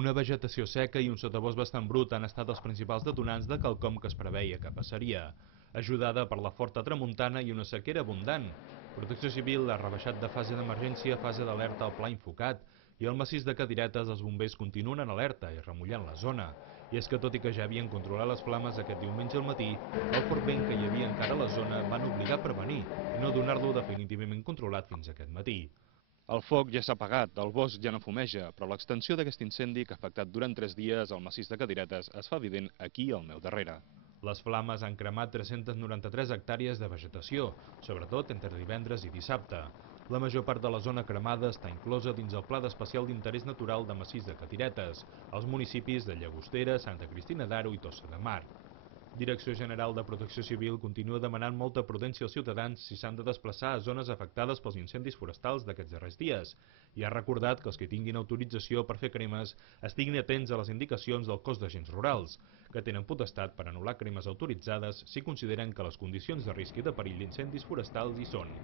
Una vegetació seca i un sotabosc bastant brut han estat els principals detonants de quelcom que es preveia que passaria, ajudada per la forta tramuntana i una sequera abundant. Protecció Civil ha rebaixat de fase d'emergència a fase d'alerta al pla Infocat i al massís de Cadiretes els bombers continuen en alerta i remullant la zona. I és que tot i que ja havien controlat les flames aquest diumenge al matí, el fort vent que hi havia encara a la zona van obligar a prevenir i no donar-lo definitivament controlat fins aquest matí. El foc ja s'ha apagat, el bosc ja no fumeja, però l'extensió d'aquest incendi que ha afectat durant 3 dies al massís de Cadiretes es fa evident aquí al meu darrere. Les flames han cremat 393 hectàrees de vegetació, sobretot entre divendres i dissabte. La major part de la zona cremada està inclosa dins el Pla d'Especial d'Interès Natural de Massís de Cadiretes, als municipis de Llagostera, Santa Cristina d'Aro i Tossa de Mar. Direcció General de Protecció Civil continua demanant molta prudència als ciutadans si s'han de desplaçar a zones afectades pels incendis forestals d'aquests darrers dies i ha recordat que els que tinguin autorització per fer cremes estiguin atents a les indicacions del cos d'agents rurals, que tenen potestat per anul·lar cremes autoritzades si consideren que les condicions de risc i de perill d'incendis forestals hi són.